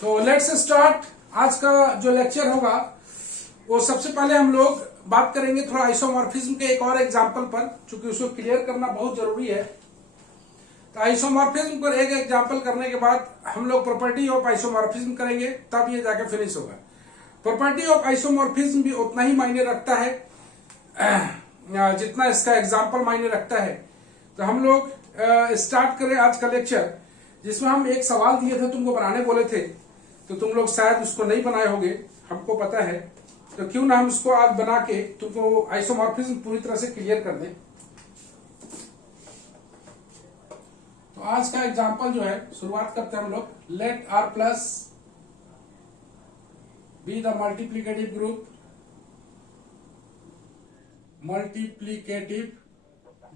तो let's start. आज का जो लेक्चर होगा वो सबसे पहले हम लोग बात करेंगे थोड़ा आइसोमॉर्फिज्म के एक और एग्जांपल पर, क्योंकि उसको क्लियर करना बहुत जरूरी है। तो आइसोमॉर्फिज्म पर एक एग्जांपल करने के बाद हम लोग प्रॉपर्टी ऑफ आइसोमॉर्फिज्म करेंगे, तब ये जाके फिनिश होगा। प्रॉपर्टी ऑफ आइसोमॉर्फिज्म भी उतना ही मायने रखता है जितना इसका एग्जाम्पल मायने रखता है। तो हम लोग स्टार्ट करें आज का लेक्चर, जिसमें हम एक सवाल दिए थे, तुमको बनाने बोले थे, तो तुम लोग शायद उसको नहीं बनाए होगे, हमको पता है। तो क्यों ना हम उसको आज बना के तुमको आइसोमॉर्फिज्म पूरी तरह से क्लियर कर दें। तो आज का एग्जांपल जो है, शुरुआत करते हैं हम लोग। Let R plus be the multiplicative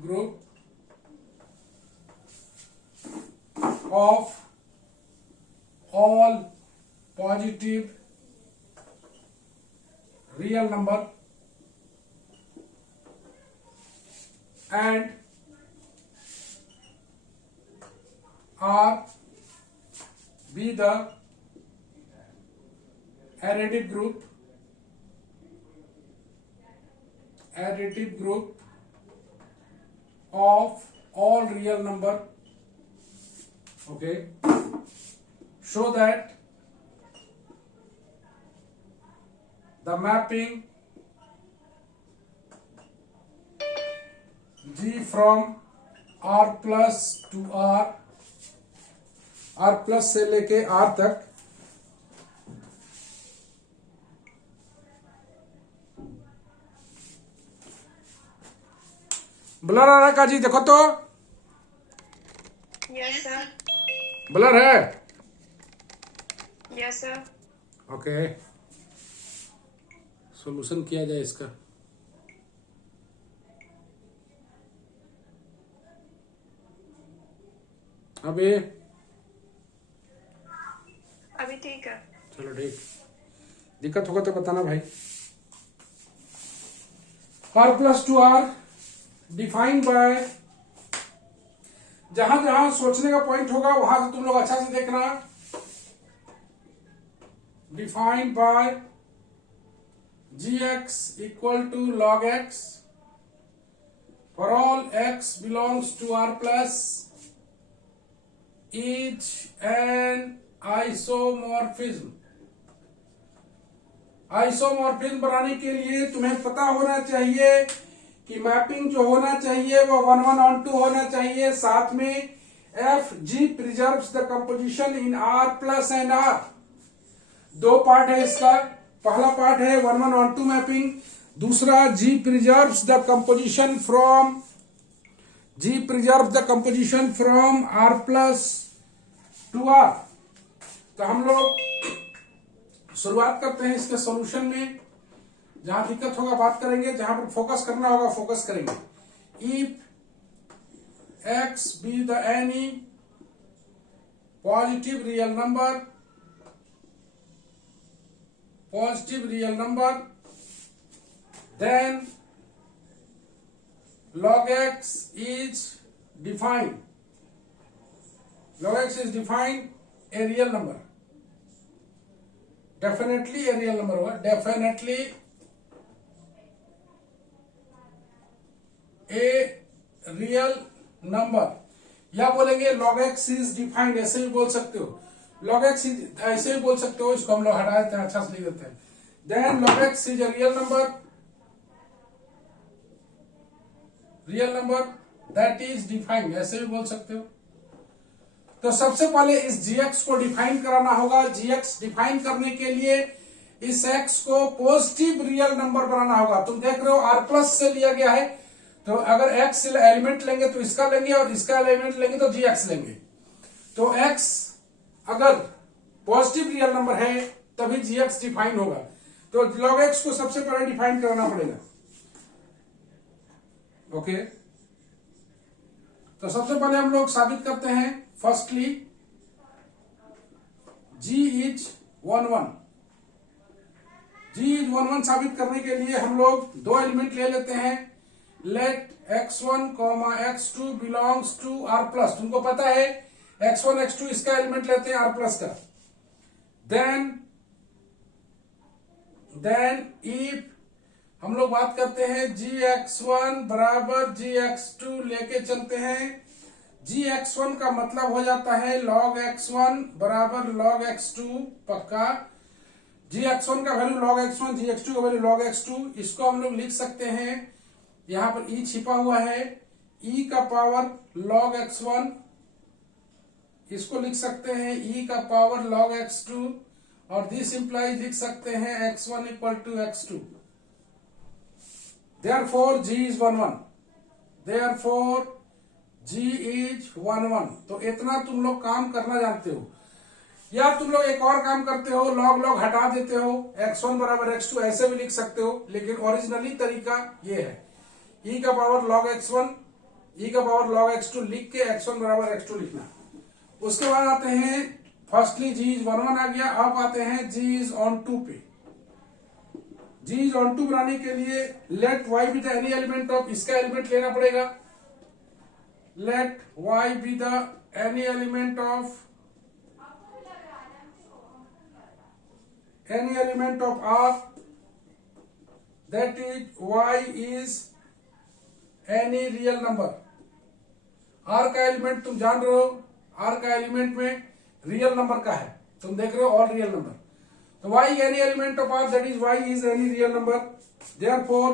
group of all positive real number and R be the additive group of all real number. Okay, show that the mapping G from R plus to R plus से लेके R तक blur आ रहा का जी, देखो तो। Yes sir. Blur है? Yes sir. Okay, solution किया जाए इसका। अभी ठीक है। चलो ठीक, दिक्कत होगा तो बताना भाई। R plus to R defined by, जहां जहां सोचने का पॉइंट होगा वहां से तुम लोग अच्छा से देखना। Defined by gx equal to log x for all x belongs to R plus is an isomorphism. Isomorphism बनाने के लिए तुम्हें पता होना चाहिए कि मैपिंग जो होना चाहिए वो 1:1 होना चाहिए। साथ में F G preserves the composition in R plus and R। दो पार्ट है इसका। पहला पार्ट है 1:1 मैपिंग, दूसरा G preserves the composition from R plus to R। तो हम लोग शुरुआत करते हैं इसके सॉल्यूशन में। जहां दिक्कत होगा बात करेंगे, जहां पर फोकस करना होगा फोकस करेंगे। If x be the any positive real number, then log x is defined a real number, definitely a real number होगा, definitely a real number। या बोलेंगे log x is defined, ऐसे भी बोल सकते हो। log x ऐसे भी बोल सकते हो, इसको हम लोग हटा देते हैं, अच्छा से लिख देते हैं। then log x is a real number that is defined, ऐसे भी बोल सकते हो। तो सबसे पहले इस gx को डिफाइन कराना होगा। gx डिफाइन करने के लिए इस x को पॉजिटिव रियल नंबर बनाना होगा। तुम देख रहे हो R प्लस से लिया गया है, तो अगर x एलिमेंट लेंगे तो इसका लेंगे, और इसका एलिमेंट लेंगे तो gx लेंगे। तो x अगर पॉजिटिव रियल नंबर है तभी gx डिफाइन होगा। तो log x को सबसे पहले डिफाइन करना पड़ेगा। ओके, तो सबसे पहले हम लोग साबित करते हैं। फर्स्टली g इज 1:1 साबित करने के लिए हम लोग दो एलिमेंट ले लेते हैं। Let x1, x2 belongs to R plus. तुमको पता है x1 x2 इसका एलिमेंट लेते हैं R प्लस का। देन इफ हम लोग बात करते हैं gx1 बराबर gx2 लेके चलते हैं। gx1 का मतलब हो जाता है log x1 बराबर log x2 पक्का। gx1 का वैल्यू log x1, gx2 का वैल्यू log x2। इसको हम लोग लिख सकते हैं, यहां पर e छिपा हुआ है, e का पावर log x1, इसको लिख सकते हैं e का पावर log x2, और दिस इंप्लाइज लिख सकते हैं x1 equal to x2। Therefore g is 1 1, therefore g is 1 1। तो इतना तुम लोग काम करना जानते हो, या तुम लोग एक और काम करते हो, log हटा देते हो, x1 बराबर x2 ऐसे भी लिख सकते हो, लेकिन ओरिजिनली तरीका ये है, e का पावर log x1, e का पावर log x2 लिख के x1 बराबर x2 लिखना। उसके बाद आते हैं, फर्स्टली g is 1 1 आ गया, अब आते हैं g is on 2 पे। g is on 2 बनाने के लिए let y be the any element of, इसका एलिमेंट लेना पड़ेगा, let y be the any element of R, that is y is any real number। R का एलिमेंट तुम जान रहे हो, R का एलिमेंट में रियल नंबर का है, तुम देख रहे हो ऑल रियल नंबर। तो y any element of R, that is y is any real number, therefore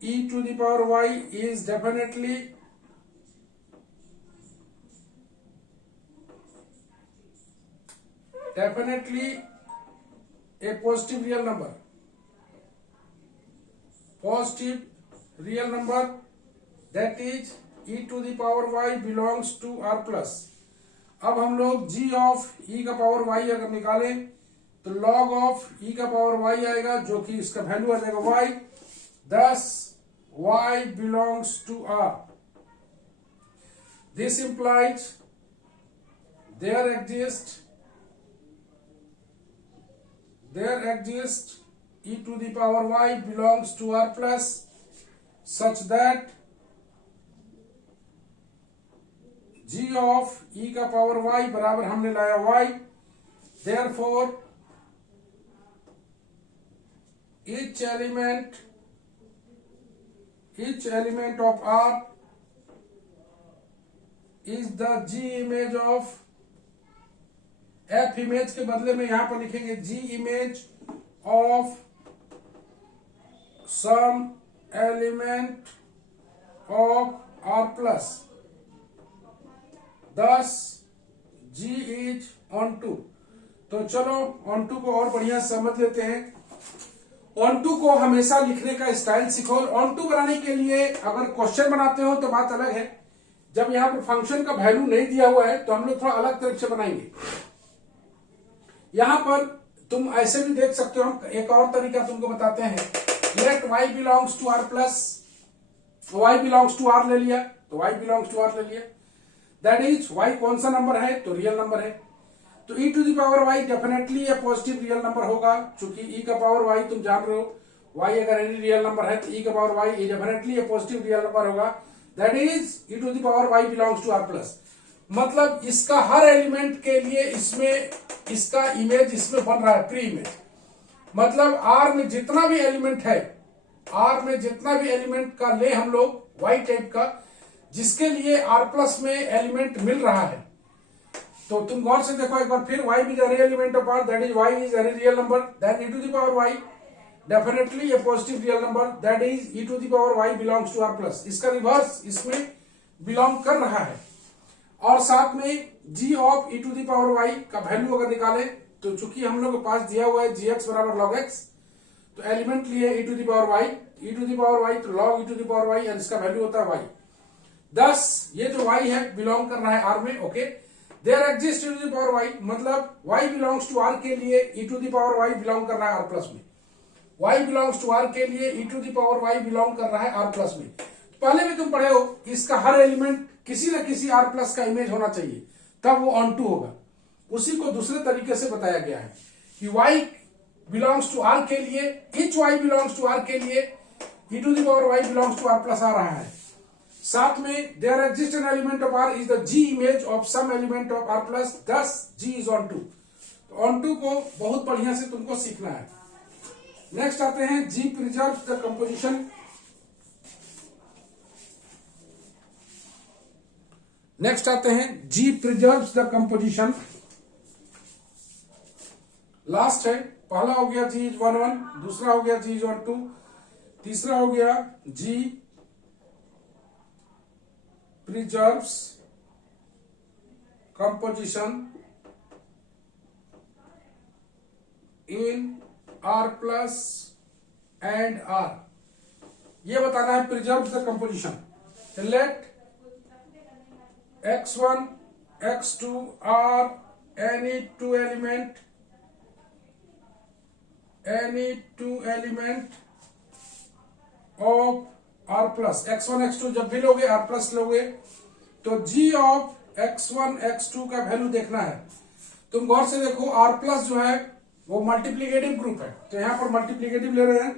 e to the power y is definitely a positive real number, that is e to the power y belongs to R plus। अब हम लोग g of e का power y अगर निकालें तो log of e का power y आएगा, जो कि इसका वैल्यू आ जाएगा y, thus y belongs to R। This implies there exists e to the power y belongs to R plus, such that g of e का पावर y बराबर हमने लाया y, therefore each element of R is the g image of f image के बदले में यहां पर लिखेंगे g image of some element of R plus, thus g is on 2। तो चलो on 2 को और बढ़िया समझ लेते हैं। on 2 को हमेशा लिखने का स्टाइल सीखो। on 2 बनाने के लिए अगर क्वेश्चन बनाते हो तो बात अलग है, जब यहाँ पर फंक्शन का वैल्यू नहीं दिया हुआ है तो हम लोग थोड़ा अलग तरह से बनाएंगे। यहां पर तुम ऐसे भी देख सकते हो, हम एक और तरीका तुमको बताते हैं, let y belongs to R plus, y belongs to R ले लिया, तो y बिलोंग्स टू R ले लिया, दैट इज y कौन सा नंबर है, तो रियल नंबर है, तो e to the power y definitely ये पॉजिटिव रियल नंबर होगा, क्योंकि e का पावर y तुम जान रहे हो, y अगर एनी रियल नंबर है तो e का पावर y डेफिनेटली ये पॉजिटिव रियल नंबर होगा, that is e to the power y belongs to R plus. मतलब इसका हर एलिमेंट के लिए इसमें इसका इमेज इसमें बन रहा है, प्री इमेज। मतलब R में जितना भी एलिमेंट है, R में जितना भी एलिमेंट का ले हम लोग Y टाइप का, जिसके लिए R प्लस में एलिमेंट मिल रहा है, तो तुम गौर से देखो एक बार फिर, y is any element of R, that is y is any real number, then e to the power y definitely a positive real number, that is e to the power y belongs to R plus। इसका reverse इसमें belong कर रहा है। और साथ में g of e to the power y का value अगर निकाले तो चूंकि हम लोग के पास दिया हुआ है gx बराबर log x, तो एलिमेंट लिए e to the power y, e to the power y तो log e to the power y, और इसका वैल्यू होता है y। thus ये जो y है बिलोंग कर रहा है R में, okay. There exist e to the power y, मतलब y बिलोंग्स टू R के लिए e to the power y belong कर रहा है R प्लस में, y बिलोंग्स टू R के लिए e to the power y belong कर रहा है R प्लस में। पहले भी तुम पढ़े हो कि इसका हर एलिमेंट किसी न किसी R प्लस का इमेज होना चाहिए, तब वो ऑन टू होगा। उसी को दूसरे तरीके से बताया गया है कि y बिलोंग्स टू R के लिए, each y belongs to R के लिए e to the power y belongs to R plus आ रहा है। साथ में there exist an element of R is the G image of some element of R plus, this G is onto. Onto को बहुत बढ़िया से तुमको सीखना है। नेक्स्ट आते हैं जी प्रिजर्व्स द कंपोजिशन। नेक्स्ट आते हैं जी प्रिजर्व्स द कंपोजिशन। लास्ट है, पहला हो गया जी इज 1 1, दूसरा हो गया जी इज ऑन 2, तीसरा हो गया G preserves composition in R plus and R. ये बताना है preserves the composition. Let x1 x2 are any two element of r plus। x1 x2 जब भी लोगे r प्लस लोगे तो g ऑफ x1 x2 का वैल्यू देखना है। तुम गौर से देखो r प्लस जो है वो मल्टीप्लीकेटिव ग्रुप है, तो यहां पर मल्टीप्लीकेटिव ले रहे हैं।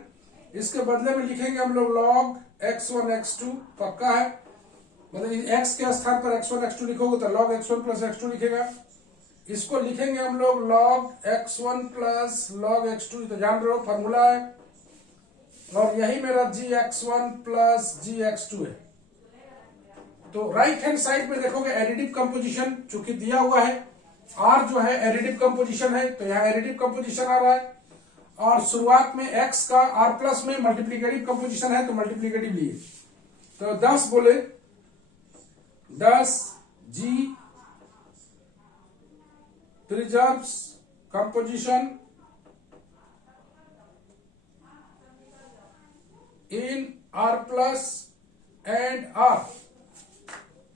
इसके बदले में लिखेंगे हम लोग log x1 x2, पक्का है, मतलब x के स्थान पर x1 x2 लिखोगे तो log x1 प्लस x2 लिखेगा। इसको लिखेंगे हम लोग log x1 plus log x2, तो जान रहे हो फॉर्मूला है, और यही मेरा gx1 प्लस gx2 है। तो राइट हैंड साइड में देखोगे एडिटिव कंपोजिशन, चूंकि दिया हुआ है r जो है एडिटिव कंपोजिशन है, तो यहाँ एडिटिव कंपोजिशन आ रहा है, और शुरुआत में x का r प्लस में मल्टीप्लीकेटिव कंपोजिशन है, तो मल्टीप्लीकेटिव लिए। तो 10 बोले 10 g preserves composition in r plus and r।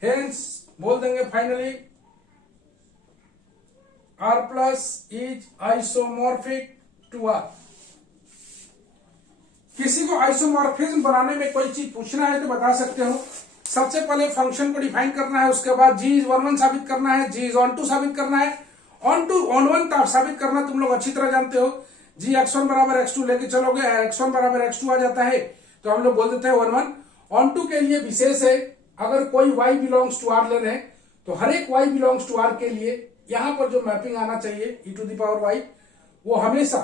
Hence बोल देंगे finally r plus is isomorphic to r। किसी को आइसोमॉर्फिज्म बनाने में कोई चीज पूछना है तो बता सकते हो। सबसे पहले फंक्शन को डिफाइन करना है, उसके बाद g इज 1 1 साबित करना है, g इज ऑन 2 साबित करना है। ऑन टू ऑन 1 साबित करना तुम लोग अच्छी तरह जानते हो। g x1 बराबर x2 लेके चलोगे, x1 बराबर x2 आ जाता है तो हम लोग बोल देते हैं 1 1। ऑन टू के लिए विशेष है, अगर कोई y बिलोंग्स टू r ले रहे हैं तो हर एक y बिलोंग्स टू r के लिए यहां पर जो मैपिंग आना चाहिए e to the power y, वो हमेशा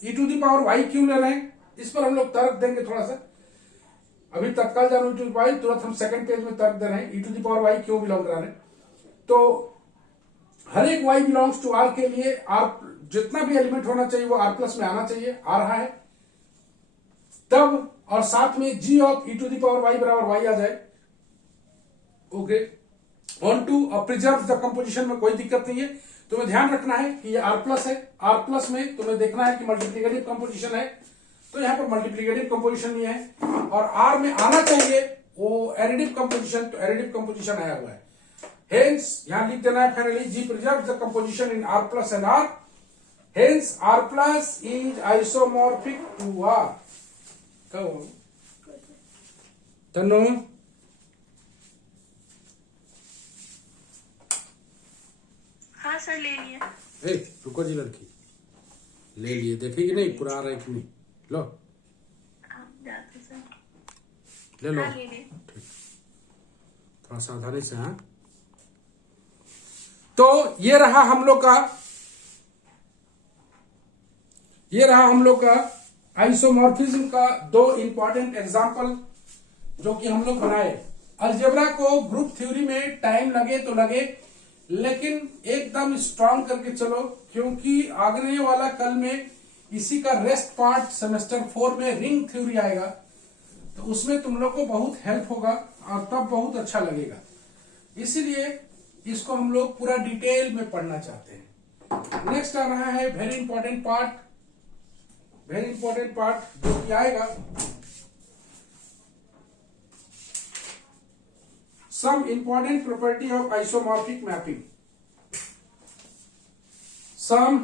e to the power y क्यों ले रहे हैं, इस पर हम लोग तर्क देंगे थोड़ा सा। अभी तत्काल जानो e टू द पावर, तुरंत हम सेकंड पेज में तर्क दे रहे हैं e to the power y क्यों बिलोंग करा रहे हैं। तो हर एक y बिलोंग्स टू r के लिए r जितना भी एलिमेंट होना चाहिए वो r प्लस में आना चाहिए, आ रहा है तब, और साथ में g of e to the power y बराबर y आ जाए। ओके, ऑन टू और प्रिजर्व द कंपोजिशन में कोई दिक्कत नहीं है। तुम्हें ध्यान रखना है कि ये r प्लस है, r प्लस में तुम्हें देखना है कि मल्टीप्लीकेटिव कंपोजिशन है, तो यहाँ पर मल्टीप्लीकेटिव कंपोजिशन नहीं है, और r में आना चाहिए वो एडिटिव कंपोजिशन, तो एडिटिव कंपोजिशन आया हुआ है। हेंस यहां लिख देना है finally G preserves the composition in r plus and r। Hence r plus is isomorphic to r। कहो तनु हाँ सर, ले लिया। ए रुको जी लड़की, ले लिए, देखेगी नहीं पूरा आ रहा है कि नहीं। लो आप जाते सर। ले लो, हाँ, ले लिए। ठीक, थोड़ा सावधानी से। हाँ, तो ये रहा हम लोग का आइसोमॉर्फिज्म का दो इंपॉर्टेंट एग्जांपल जो कि हम लोग बनाए। अलजेब्रा को ग्रुप थ्योरी में टाइम लगे तो लगे, लेकिन एकदम स्ट्रांग करके चलो, क्योंकि आगने वाला कल में इसी का रेस्ट पार्ट सेमेस्टर 4 में रिंग थ्योरी आएगा, तो उसमें तुम लोग को बहुत हेल्प होगा और तब बहुत अच्छा लगेगा। इसीलिए इसको हम लोग पूरा डिटेल में पढ़ना चाहते हैं। नेक्स्ट आ रहा है वेरी इंपॉर्टेंट पार्ट जो कि आएगा some important property of isomorphic mapping। some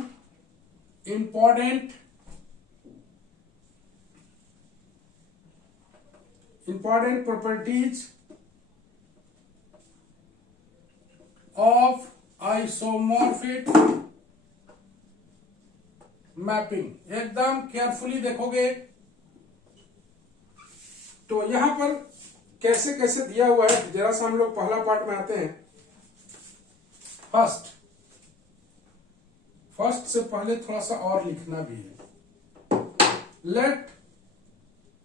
important properties of isomorphic mapping। एकदम केयरफुली देखोगे तो यहां पर कैसे कैसे दिया हुआ है, जरा सा हम लोग पहला पार्ट में आते हैं। फर्स्ट से पहले थोड़ा सा और लिखना भी है। Let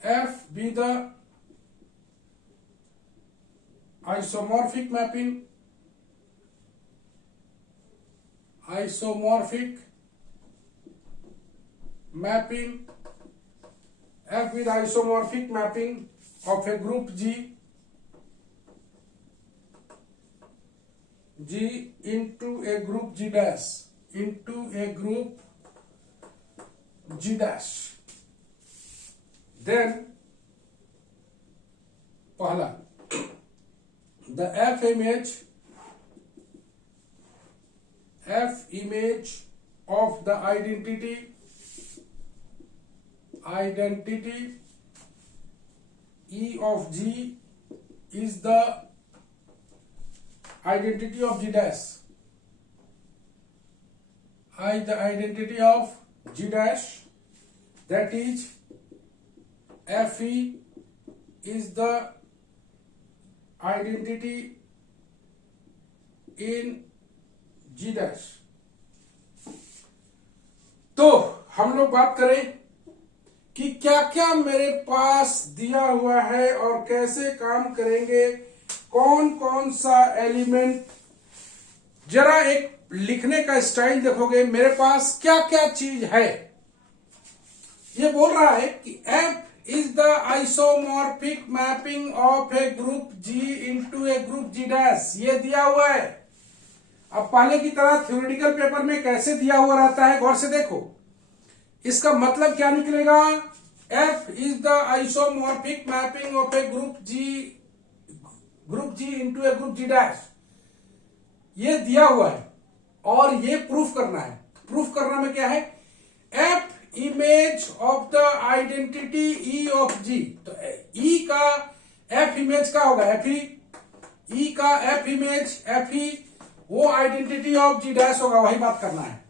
F be the isomorphic mapping, F with isomorphic mapping of a group G into a group G dash, then पहला the F image of the identity E of G is the identity of G dash. The identity of G dash, that is Fe is the identity in G dash. तो हम लोग बात करें कि क्या क्या मेरे पास दिया हुआ है और कैसे काम करेंगे, कौन कौन सा एलिमेंट। जरा एक लिखने का स्टाइल देखोगे, मेरे पास क्या क्या चीज है। ये बोल रहा है कि F is the isomorphic mapping of a group G into A group G dash, ये दिया हुआ है। अब पहले की तरह थ्योरेटिकल पेपर में कैसे दिया हुआ रहता है, गौर से देखो। इसका मतलब क्या निकलेगा, F is the isomorphic mapping of a group G into A group G dash, ये दिया हुआ है और ये प्रूफ करना है। प्रूफ करना में क्या है, F image of the identity E of G, तो E का F इमेज का होगा Fe, E का F इमेज Fe, वो आइडेंटिटी ऑफ G डैश होगा, वही बात करना है।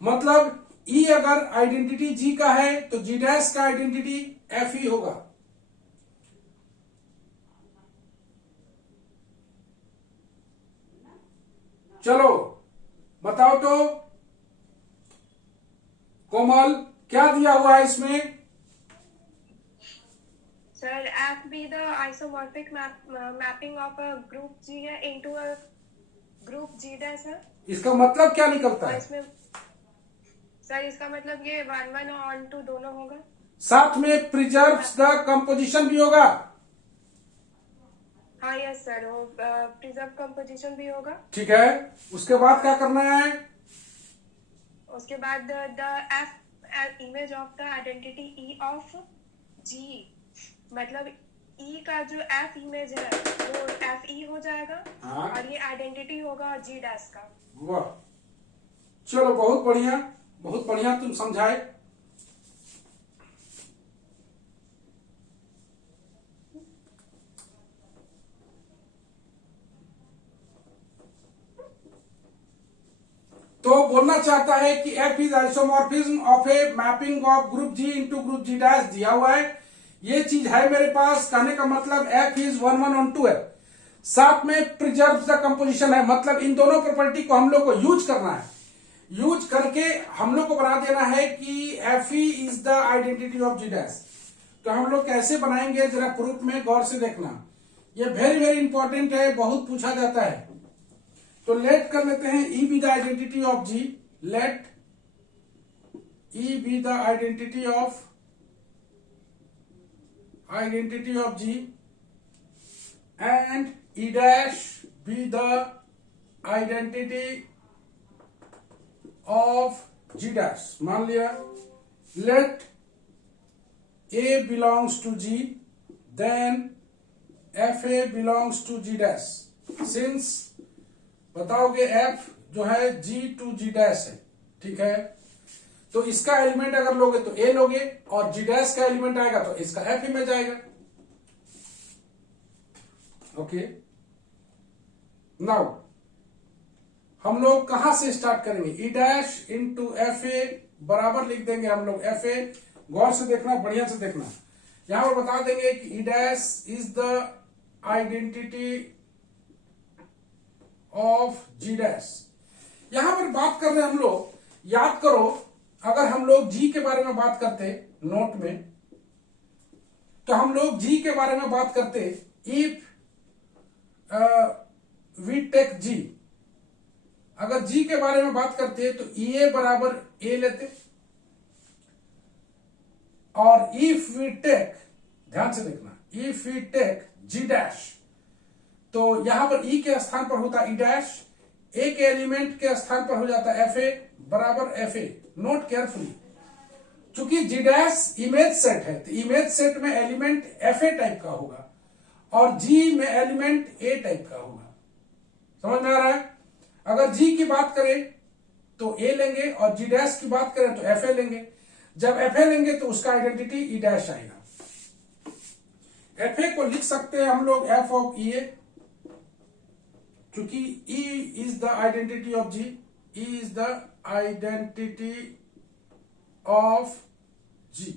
मतलब E अगर आइडेंटिटी G का है तो G डैश का आइडेंटिटी Fe होगा। चलो बताओ तो कोमल, क्या दिया हुआ है इसमें। Sir F be the isomorphic mapping of a group G है into a group G dash है। इसका मतलब क्या निकलता है इसमें सर, इसका मतलब ये 1 और 2 दोनों होगा। साथ में प्रिजर्व्स द कंपोजिशन भी होगा। हाँ यस सर, वो प्रिजर्व कंपोजिशन भी होगा। ठीक है, उसके बाद क्या करना है, उसके बाद the F image of the identity E of G, मतलब E का जो F इमेज है वो Fe हो जाएगा। हाँ। और ये आइडेंटिटी होगा G डैश का। वाह, चलो बहुत बढ़िया, बहुत बढ़िया तुम समझाए। तो बोलना चाहता है कि F is isomorphism of a mapping of group G into group G dash दिया हुआ है। ये चीज है मेरे पास, कहने का मतलब F इज 1 1 on 2 है। साथ में प्रिजर्व द कंपोजिशन है, मतलब इन दोनों प्रॉपर्टी को हम लोग को यूज करना है। यूज करके हम लोग को बना देना है कि Fe is the identity of G dash. तो हम लोग कैसे बनाएंगे, जरा प्रूफ में गौर से देखना। ये वेरी वेरी इंपॉर्टेंट है, बहुत पूछा जाता है। तो लेट कर लेते हैं E be the identity of G, let E be the identity of G and E dash be the identity of G dash. मान लिया, let A belongs to G, then Fa belongs to G dash। Since बताओगे F जो है G to G dash है, ठीक है, तो इसका एलिमेंट अगर लोगे तो A लोगे और G dash का एलिमेंट आएगा तो इसका F इमेज आएगा। ओके, नाउ हम लोग कहां से स्टार्ट करेंगे, E डैश इंटू Fa बराबर लिख देंगे हम लोग Fa। गौर से देखना, बढ़िया से देखना, यहां पर बता देंगे कि E dash is the identity of G dash. यहां पर बात कर रहे हैं हम लोग, याद करो अगर हम लोग जी के बारे में बात करते नोट में, तो हम लोग जी के बारे में बात करते इफ वी टेक जी, अगर जी के बारे में बात करते तो ए बराबर ए लेते, और इफ वी टेक, ध्यान से देखना, if we take G dash, तो यहां पर ई के स्थान पर होता ई डैश, ए के एलिमेंट के स्थान पर हो जाता एफ ए बराबर एफ ए। नोट केयरफुली, चूंकि जी डैश इमेज सेट है तो इमेज सेट में एलिमेंट एफ ए टाइप का होगा और जी में एलिमेंट ए टाइप का होगा। समझ में आ रहा है? अगर जी की बात करें तो ए लेंगे और जी डैश की बात करें तो एफ ए लेंगे। जब एफ ए लेंगे तो उसका आइडेंटिटी ई डैश आएगा। एफ ए को लिख सकते हैं हम लोग एफ ऑफ ई ए, क्योंकि E is the identity of G, E is the identity of G.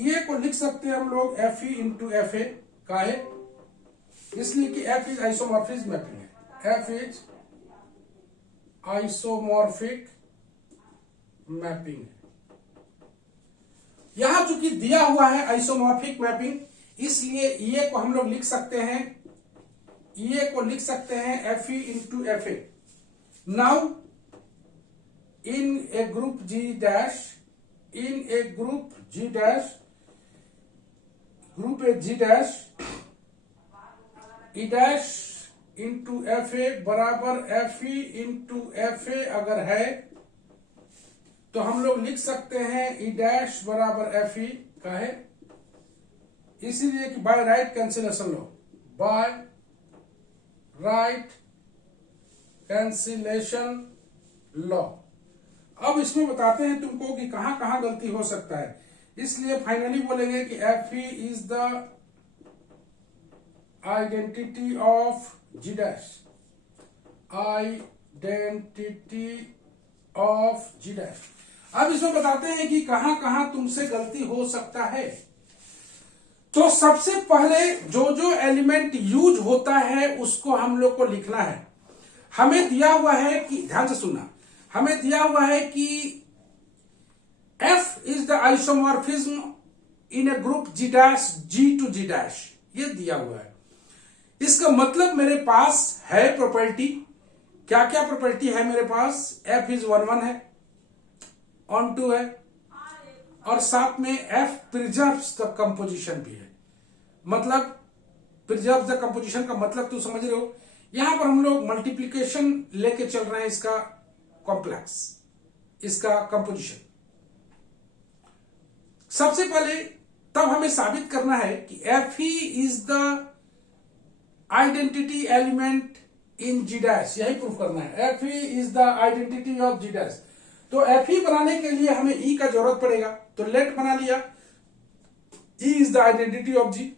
A को लिख सकते हैं हम लोग F E into F A का है, इसलिए कि एफ इज आइसोमॉर्फिक मैपिंग है, एफ इज आइसोमॉर्फिक मैपिंग है। यहां चूंकि दिया हुआ है आइसोमॉर्फिक मैपिंग, इसलिए ए को हम लोग लिख सकते हैं, ए को लिख सकते हैं F E into F A. Now in a group G dash, in a group G dash, group A G dash, E dash into F A बराबर F E into F A अगर है तो हम लोग लिख सकते हैं ई डैश बराबर एफ ई का है, इसीलिए कि बाय राइट कैंसिलेशन लो, बाय राइट कैंसिलेशन लॉ। अब इसमें बताते हैं तुमको कि कहां कहां गलती हो सकता है, इसलिए फाइनली बोलेंगे कि F E is the identity of G dash, identity of G dash. अब इसमें बताते हैं कि कहां कहां तुमसे गलती हो सकता है। तो सबसे पहले जो एलिमेंट यूज होता है उसको हम लोग को लिखना है। हमें दिया हुआ है कि, ध्यान से सुनना, हमें दिया हुआ है कि F is the isomorphism in a group G dash G to G dash, ये दिया हुआ है। इसका मतलब मेरे पास है प्रॉपर्टी, क्या क्या प्रॉपर्टी है मेरे पास, F इज 1 है, ऑन टू है, और साथ में F प्रिजर्व्स द कंपोजिशन भी है। मतलब प्रिजर्व द कंपोजिशन का मतलब तो समझ रहे हो, यहां पर हम लोग मल्टीप्लीकेशन लेके चल रहे हैं, इसका कॉम्प्लेक्स, इसका कंपोजिशन। सबसे पहले तब हमें साबित करना है कि F E is the identity element in G dash, यही प्रूफ करना है, F E is the identity of G dash. तो एफ ई बनाने के लिए हमें ई का जरूरत पड़ेगा, तो लेट बना लिया, E is the identity of G,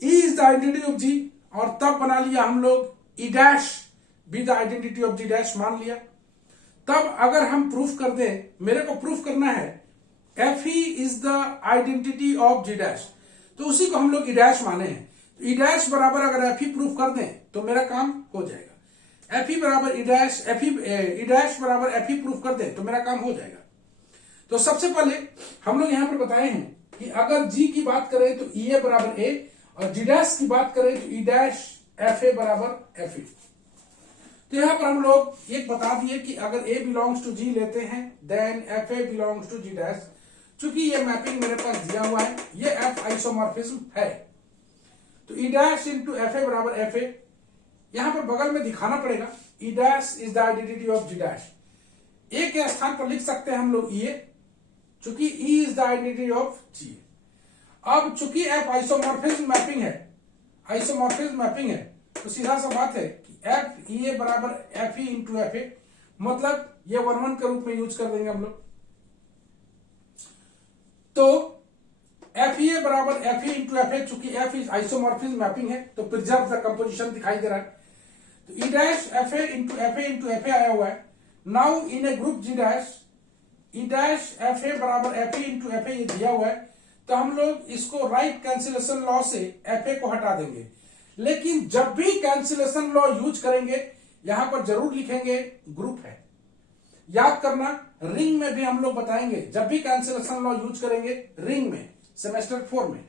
E is the identity of G, और तब बना लिया हम लोग E dash be the identity of G dash मान लिया। तब अगर हम प्रूफ कर दें, मेरे को प्रूफ करना है F E is the identity of G dash, तो उसी को हम लोग ई डैश माने हैं। ई डैश बराबर अगर एफ ई प्रूफ कर दें तो मेरा काम हो जाएगा। एफ ई बराबर ई डैश, एफ ई डैश बराबर एफ ई प्रूफ कर दें तो मेरा काम हो जाएगा। तो सबसे पहले हम लोग यहां पर बताए हैं कि अगर जी की बात करें तो ई ए बराबर ए, और जी डैश की बात करें तो ई डैश एफ ए बराबर एफ ई। तो यहां पर हम लोग एक बता दिए कि अगर ए बिलोंग्स टू जी लेते हैं then F A belongs to G dash. चूंकि ये मैपिंग मेरे पास दिया हुआ है, ये एफ आइसोमॉर्फिज्म है, तो E dash into F A बराबर एफ ए। यहां पर बगल में दिखाना पड़ेगा E dash is the identity of G dash. A के स्थान पर लिख सकते हैं हम लोग ई ए, चूंकि E is the identity of G. अब चूंकि एफ आइसोमॉर्फिज्म मैपिंग है, आइसोमॉर्फिज्म मैपिंग है, तो सीधा सा बात है कि एफ ई ए बराबर एफ ई इंटू एफ ए, मतलब ये 1 के रूप में यूज कर देंगे हम लोग। तो एफ ई ए बराबर एफ ई इंटू एफ ए, चूंकि एफ इज आइसोमॉर्फिज्म मैपिंग है तो प्रिजर्व द कंपोजिशन दिखाई दे रहा है। तो E dash F A into F A into F A आया हुआ है। Now in a group G dash, E dash F A बराबर F A into F A ये दिया हुआ है, तो हम लोग इसको राइट कैंसिलेशन लॉ से FA को हटा देंगे। लेकिन जब भी कैंसिलेशन लॉ यूज करेंगे यहां पर जरूर लिखेंगे ग्रुप है। याद करना, रिंग में भी हम लोग बताएंगे, जब भी कैंसिलेशन लॉ यूज करेंगे रिंग में सेमेस्टर 4 में,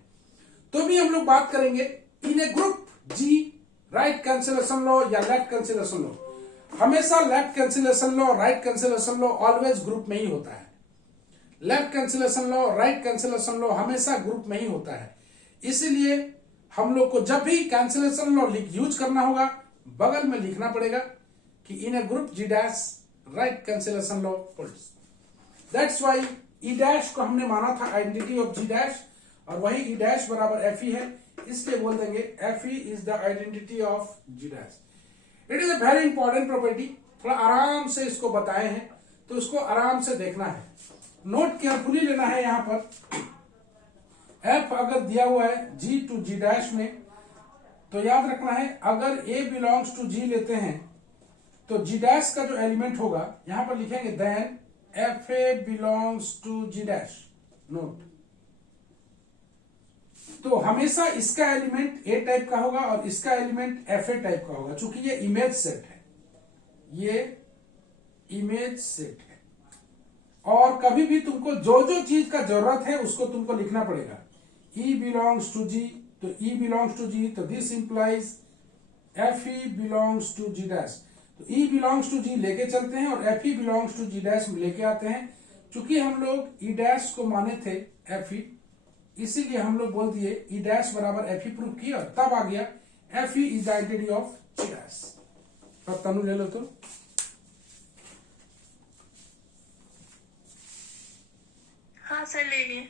तो भी हम लोग बात करेंगे इन a group ji, right cancellation law या लेफ्ट कैंसिलेशन लॉ। हमेशा left cancellation law, right cancellation law always group में ही होता है। Left cancellation law, right cancellation law हमेशा ग्रुप में ही होता है। इसीलिए हम लोग को जब भी कैंसिलेशन लॉ यूज करना होगा बगल में लिखना पड़ेगा कि in a group G dash right cancellation law holds. That's why E dash को हमने माना था आइडेंटिटी ऑफ जी डैश, और वही ई डैश बराबर एफ ई है, इसलिए बोल देंगे F E is the identity of G dash. It is a very important property, थोड़ा आराम से इसको बताए हैं तो उसको आराम से देखना है, नोट केयरफुली लेना है। यहां पर एफ अगर दिया हुआ है जी टू जी डैश में, तो याद रखना है अगर ए बिलोंग्स टू जी लेते हैं तो जी डैश का जो एलिमेंट होगा यहां पर लिखेंगे then F A belongs to G dash. Note, तो हमेशा इसका एलिमेंट ए टाइप का होगा और इसका एलिमेंट एफ ए टाइप का होगा, चूंकि ये इमेज सेट है, ये इमेज सेट है। और कभी भी तुमको जो जो चीज का जरूरत है उसको तुमको लिखना पड़ेगा। ई बिलोंग्स टू जी, तो ई बिलोंग्स टू जी, तो this implies F E belongs to G dash. तो ई बिलोंग्स टू जी लेके चलते हैं और F E belongs to G dash लेके आते हैं। चूंकि हम लोग ई डैश को माने थे एफ ई, इसीलिए हम लोग बोल दिए ई डैश बराबर एफ ई प्रूव किया, तब आ गया F E is identity of G dash. अब तनु ले लो तो हाँ सर ले लिए।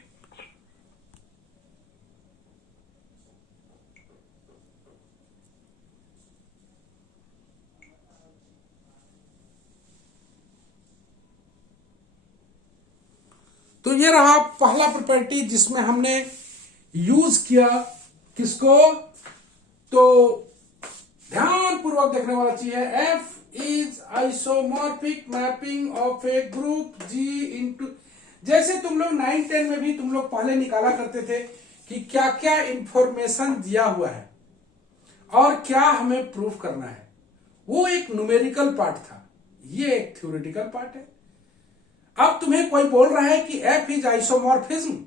तो ये रहा पहला प्रॉपर्टी जिसमें हमने यूज किया किसको, तो ध्यान पूर्वक देखने वाला चीज है F is isomorphic mapping of a group G into. जैसे तुम लोग 9-10 में भी तुम लोग पहले निकाला करते थे कि क्या क्या इंफॉर्मेशन दिया हुआ है और क्या हमें प्रूफ करना है, वो एक न्यूमेरिकल पार्ट था, ये एक थ्योरेटिकल पार्ट है। अब तुम्हें कोई बोल रहा है कि F is isomorphism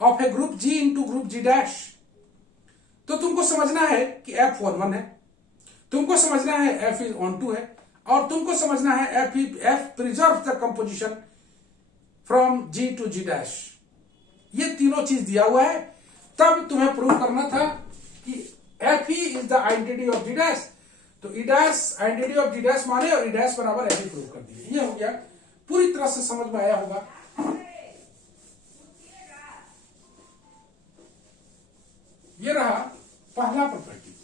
of a group G into group G dash, तो तुमको समझना है कि एफ 1-1 है, तुमको समझना है एफ इज ऑन 2 है, और तुमको समझना है F preserve the composition from G to G dash. ये तीनों चीज दिया हुआ है, तब तुम्हें प्रूव करना था कि एफ ही is the identity of G dash. तो E dash identity of G dash माने और ई डैश बराबर एफ ही प्रूव कर दिए। ये हो गया, पूरी तरह से समझ में आया होगा। ये रहा पहला प्रॉपर्टी।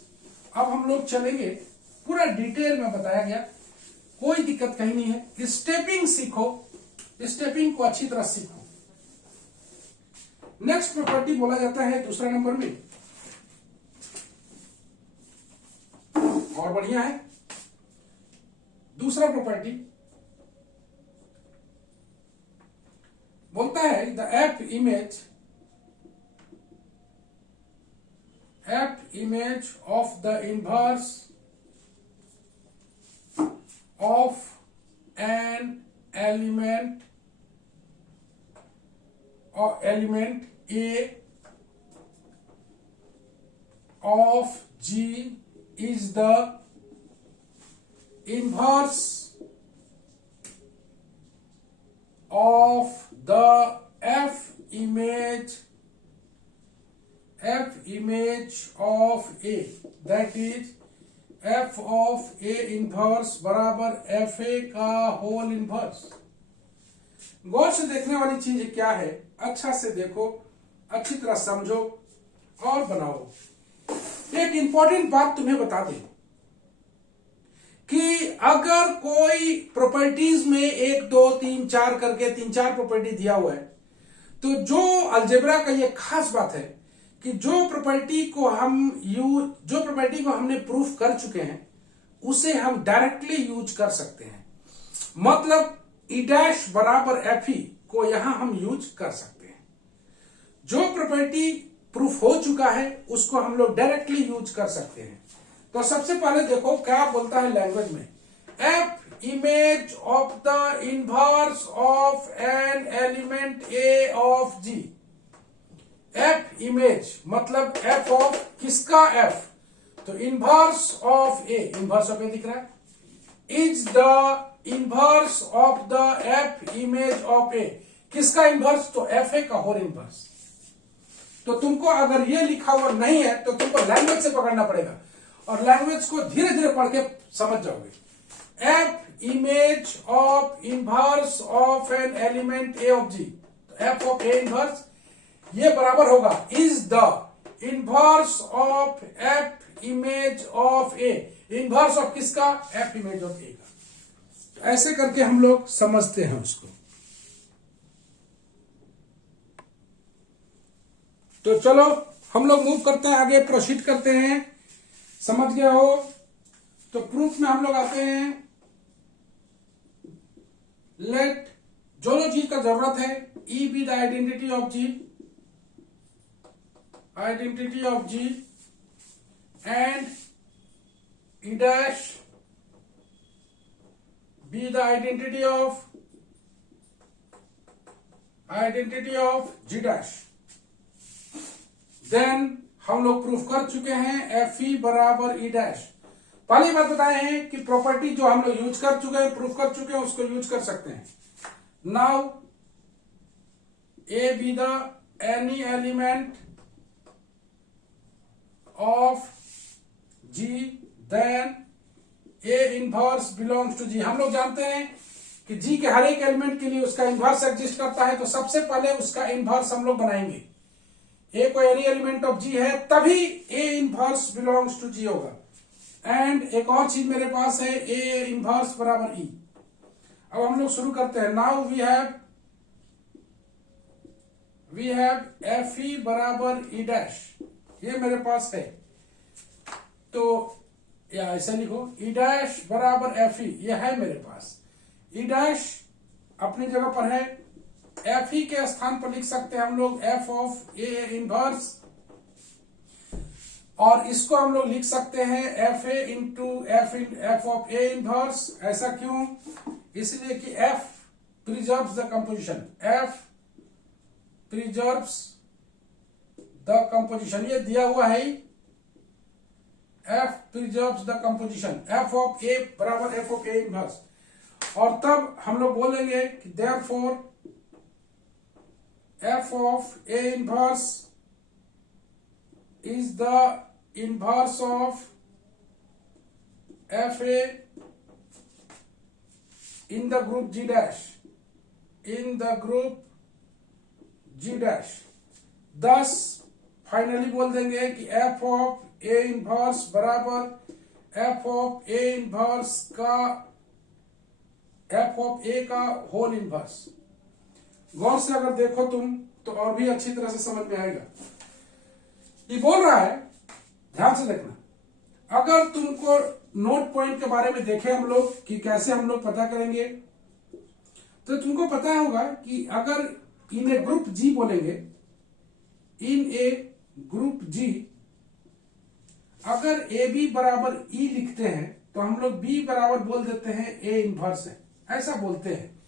अब हम लोग चलेंगे, पूरा डिटेल में बताया गया, कोई दिक्कत कहीं नहीं है। स्टेपिंग सीखो, स्टेपिंग को अच्छी तरह सीखो। नेक्स्ट प्रॉपर्टी बोला जाता है दूसरा नंबर में, और बढ़िया है। दूसरा प्रॉपर्टी बोलता है the F image of the inverse of an element A of G is the inverse of the F image of A, that is F of A inverse बराबर FA का होल इनवर्स। गौर से देखने वाली चीज क्या है, अच्छा से देखो, अच्छी तरह समझो और बनाओ। एक इंपॉर्टेंट बात तुम्हें बता दें कि अगर कोई प्रॉपर्टीज में 1 2 3 4 करके 3-4 प्रॉपर्टी दिया हुआ है, तो जो अलजेब्रा का ये खास बात है कि जो प्रॉपर्टी को हमने प्रूफ कर चुके हैं उसे हम डायरेक्टली यूज कर सकते हैं। मतलब ई डैश बराबर एफ ई को यहां हम यूज कर सकते हैं। प्रॉपर्टी प्रूफ हो चुका है, उसको हम लोग डायरेक्टली यूज कर सकते हैं। तो सबसे पहले देखो क्या बोलता है लैंग्वेज में, F image of the inverse of an element A of G. F image मतलब एफ ऑफ किसका, एफ, तो inverse of A, inverse of A दिख रहा है, is the inverse of the F image of A. किसका inverse, तो F A का whole inverse. तो तुमको अगर ये लिखा हुआ नहीं है तो तुमको लैंग्वेज से पकड़ना पड़ेगा और लैंग्वेज को धीरे धीरे पढ़ के समझ जाओगे। F image of inverse of an element A of G, तो एफ ऑफ ए इनवर्स ये बराबर होगा is the inverse of F image of A. Inverse of किसका, एफ इमेज ऑफ ए का। ऐसे करके हम लोग समझते हैं उसको। तो चलो हम लोग मूव करते हैं आगे, प्रोसीड करते हैं। समझ गया हो तो प्रूफ में हम लोग आते हैं। लेट जो चीज का जरूरत है, E be the identity of G, identity of G and E dash be the identity of G dash. Then हम लोग प्रूफ कर चुके हैं एफ ई बराबर ई डैश। पहली बात बताए हैं कि प्रॉपर्टी जो हम लोग यूज कर चुके हैं, प्रूफ कर चुके हैं, उसको यूज कर सकते हैं। Now A be the any element of G, then A inverse belongs to G. हम लोग जानते हैं कि जी के हर एक एलिमेंट के लिए उसका इनवर्स एग्जिस्ट करता है, तो सबसे पहले उसका इनवर्स हम लोग बनाएंगे। ए कोई एनी एलिमेंट ऑफ जी है तभी ए इनवर्स बिलोंग्स टू जी होगा। एंड एक और चीज मेरे पास है, ए इनवर्स बराबर ई। अब हम लोग शुरू करते हैं। Now we have F E बराबर ई डैश, ये मेरे पास है। तो या ऐसा लिखो, ई डैश बराबर एफ ई, ये है मेरे पास। ई डैश अपनी जगह पर है, एफ ई के स्थान पर लिख सकते हैं हम लोग एफ ऑफ ए इनवर्स, और इसको हम लोग लिख सकते हैं F A into F of A inverse. ऐसा क्यों, इसलिए कि F preserves the composition, F preserves the composition, ये दिया हुआ है। F preserves the composition, F of A बराबर एफ ऑफ ए इनवर्स। और तब हम लोग बोलेंगे कि therefore f of A inverse is the inverse of FA in the group G dash, in the group G dash। thus finally बोल देंगे कि f of A inverse बराबर f of A inverse का f of A का whole inverse. गौर से अगर देखो तुम तो और भी अच्छी तरह से समझ में आएगा। ये बोल रहा है, ध्यान से देखना, अगर तुमको नोट पॉइंट के बारे में देखे हम लोग कि कैसे हम लोग पता करेंगे, तो तुमको पता होगा कि अगर इन ए ग्रुप जी बोलेंगे, इन ए ग्रुप जी, अगर ए बी बराबर ई लिखते हैं तो हम लोग बी बराबर बोल देते हैं ए इनवर्स है, ऐसा बोलते हैं।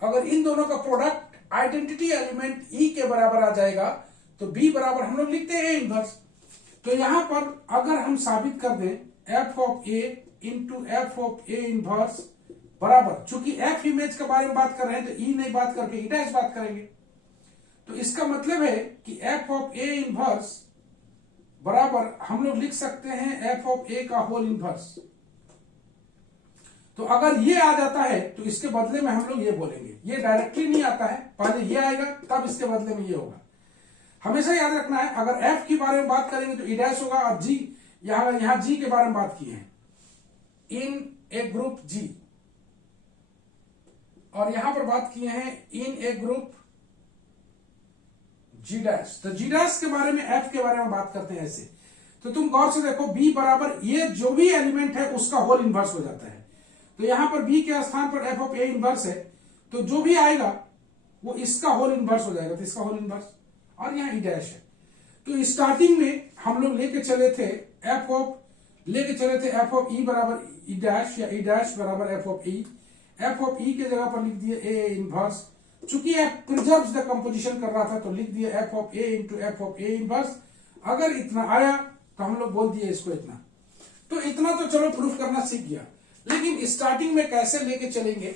अगर इन दोनों का प्रोडक्ट आइडेंटिटी एलिमेंट ई के बराबर आ जाएगा तो बी बराबर हम लोग लिखते हैं ए इनवर्स। तो यहां पर अगर हम साबित कर दें F of A into F of A inverse बराबर, चूंकि एफ इमेज के बारे में बात कर रहे हैं तो ई नहीं बात करके ई डैश बात करेंगे, तो इसका मतलब है कि एफ ऑफ ए इनवर्स बराबर हम लोग लिख सकते हैं एफ ऑफ ए का होल इनवर्स। तो अगर ये आ जाता है तो इसके बदले में हम लोग ये बोलेंगे। ये डायरेक्टली नहीं आता है, पहले ये आएगा तब इसके बदले में ये होगा। हमेशा याद रखना है, अगर एफ के बारे में बात करेंगे तो ई डैश होगा, और जी यहां जी के बारे में बात की है, इन ए ग्रुप जी, और यहां पर बात किए हैं इन ए ग्रुप जी डैश। तो जी डैश के बारे में एफ के बारे में बात करते हैं ऐसे। तो तुम गौर से देखो, बी बराबर ये जो भी एलिमेंट है उसका होल इनवर्स हो जाता है। तो यहां पर बी के स्थान पर एफ ऑफ ए इनवर्स है, तो जो भी आएगा वो इसका होल इनवर्स हो जाएगा, तो इसका होल इनवर्स, और यहां ई डैश है। तो स्टार्टिंग में हम लोग लेके चले थे एफ ऑफ ई बराबर ई डैश या ई डैश बराबर एफ ऑफ ई के जगह पर लिख दिए ए इनवर्स। चूंकि एफ प्रिजर्व्स द कंपोजिशन कर रहा था तो लिख दिया F of A into F of A inverse. अगर इतना आया तो हम लोग बोल दिए इसको इतना। तो इतना तो चलो प्रूफ करना सीख गया, लेकिन स्टार्टिंग में कैसे लेके चलेंगे?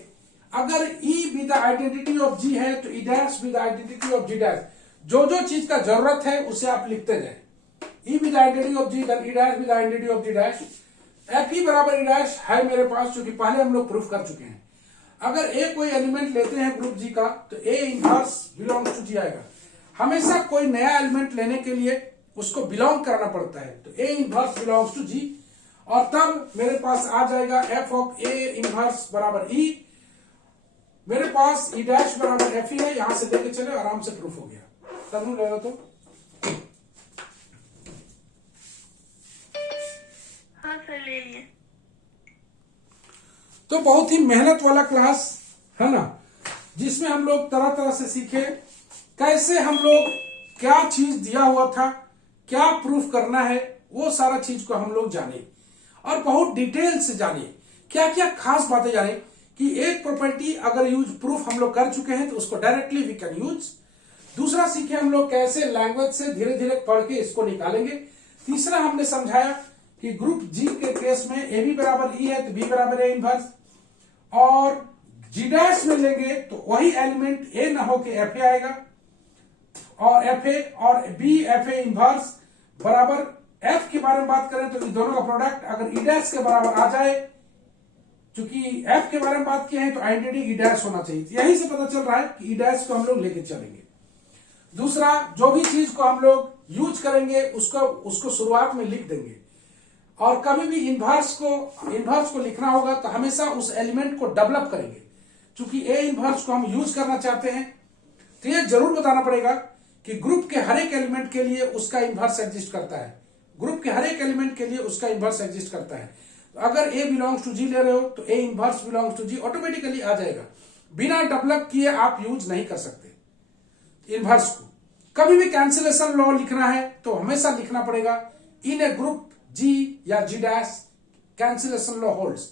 अगर E be the identity of G है तो E dash be the identity of G dash. जो जो चीज का जरूरत है उसे आप लिखते जाए। E be the identity of G then E dash be the identity of G dash. F E बराबर E डैश है मेरे पास, जो कि पहले हम लोग प्रूफ कर चुके हैं। अगर ए कोई एलिमेंट लेते हैं ग्रुप जी का तो ए इनवर्स बिलोंग्स टू जी आएगा। हमेशा कोई नया एलिमेंट लेने के लिए उसको बिलोंग करना पड़ता है, तो ए इनवर्स बिलोंग्स टू जी, और तब मेरे पास आ जाएगा एफ ऑफ ए इनवर्स बराबर ई। मेरे पास ई डैश बराबर एफ ई है, यहां से लेके चले आराम से प्रूफ हो गया। तब ले लो तो हाँ सर ले लिए। तो बहुत ही मेहनत वाला क्लास है ना, जिसमें हम लोग तरह तरह से सीखे कैसे हम लोग क्या चीज दिया हुआ था, क्या प्रूफ करना है, वो सारा चीज को हम लोग जाने और बहुत डिटेल से जाने, क्या क्या खास बातें जाने कि एक प्रॉपर्टी अगर यूज प्रूफ हम लोग कर चुके हैं तो उसको डायरेक्टली वी कैन यूज। दूसरा सीखे हम लोग कैसे लैंग्वेज से धीरे धीरे पढ़ के इसको निकालेंगे। तीसरा हमने समझाया कि ग्रुप जी के केस में ए बी बराबर ई है तो बी बराबर ए इनवर्स, और जी डैश में लेंगे तो वही एलिमेंट ए ना हो के एफ ए आएगा, और एफ ए और बी एफ ए इनवर्स बराबर एफ के बारे में बात करें तो इन दोनों का प्रोडक्ट अगर ई डैश के बराबर आ जाए, चूंकि एफ के बारे में बात किए हैं तो आइडेंटिटी ई डैश होना चाहिए। यहीं से पता चल रहा है कि ई डैश को हम लोग लेके चलेंगे। दूसरा, जो भी चीज को हम लोग यूज करेंगे उसको शुरुआत में लिख देंगे, और कभी भी इनवर्स को लिखना होगा तो हमेशा उस एलिमेंट को डेवलप करेंगे। चूंकि ए इनवर्स को हम यूज करना चाहते हैं तो ये जरूर बताना पड़ेगा कि ग्रुप के हर एक एलिमेंट के लिए उसका इनवर्स एग्जिस्ट करता है। ग्रुप के हर एक एलिमेंट के लिए उसका इनवर्स एग्जिस्ट करता है। तो अगर ए बिलोंग्स टू जी ले रहे हो तो A inverse belongs to G automatically आ जाएगा। बिना डेवलप किए आप यूज नहीं कर सकते इनवर्स को। कभी भी कैंसिलेशन लॉ लिखना है तो हमेशा लिखना पड़ेगा इन ए ग्रुप जी या जी डैश कैंसिलेशन लॉ होल्ड्स,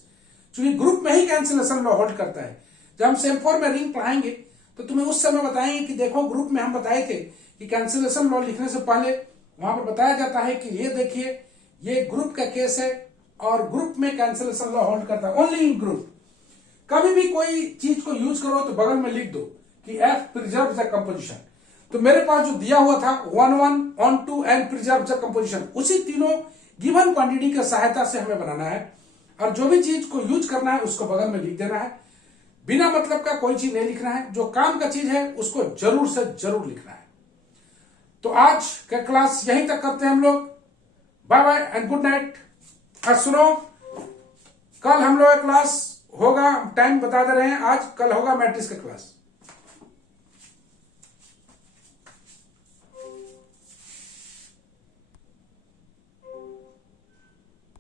क्योंकि ग्रुप में ही कैंसिलेशन लॉ होल्ड करता है। जब हम सेम4 में रिंग पढ़ाएंगे तो तुम्हें उस समय बताएंगे कि देखो ग्रुप में हम बताए थे कि कैंसिलेशन लॉ लिखने से पहले वहां पर बताया जाता है कि ये देखिए ये ग्रुप का केस है और ग्रुप में कैंसिलेशन लॉ होल्ड करता है ओनली इन ग्रुप। कभी भी कोई चीज को यूज करो तो बगल में लिख दो कि एफ प्रिजर्व द कंपोजिशन। तो मेरे पास जो दिया हुआ था 1 1 on 2 and preserve the composition, उसी तीनों गिवन क्वांटिटी की सहायता से हमें बनाना है, और जो भी चीज को यूज करना है उसको बगल में लिख देना है। बिना मतलब का कोई चीज नहीं लिखना है, जो काम का चीज है उसको जरूर से जरूर लिखना है। तो आज का क्लास यहीं तक करते हैं हम लोग। Bye bye and good night. और सुनो, कल हम लोग का क्लास होगा, टाइम बता दे रहे हैं, आज कल होगा मैट्रिक्स का क्लास।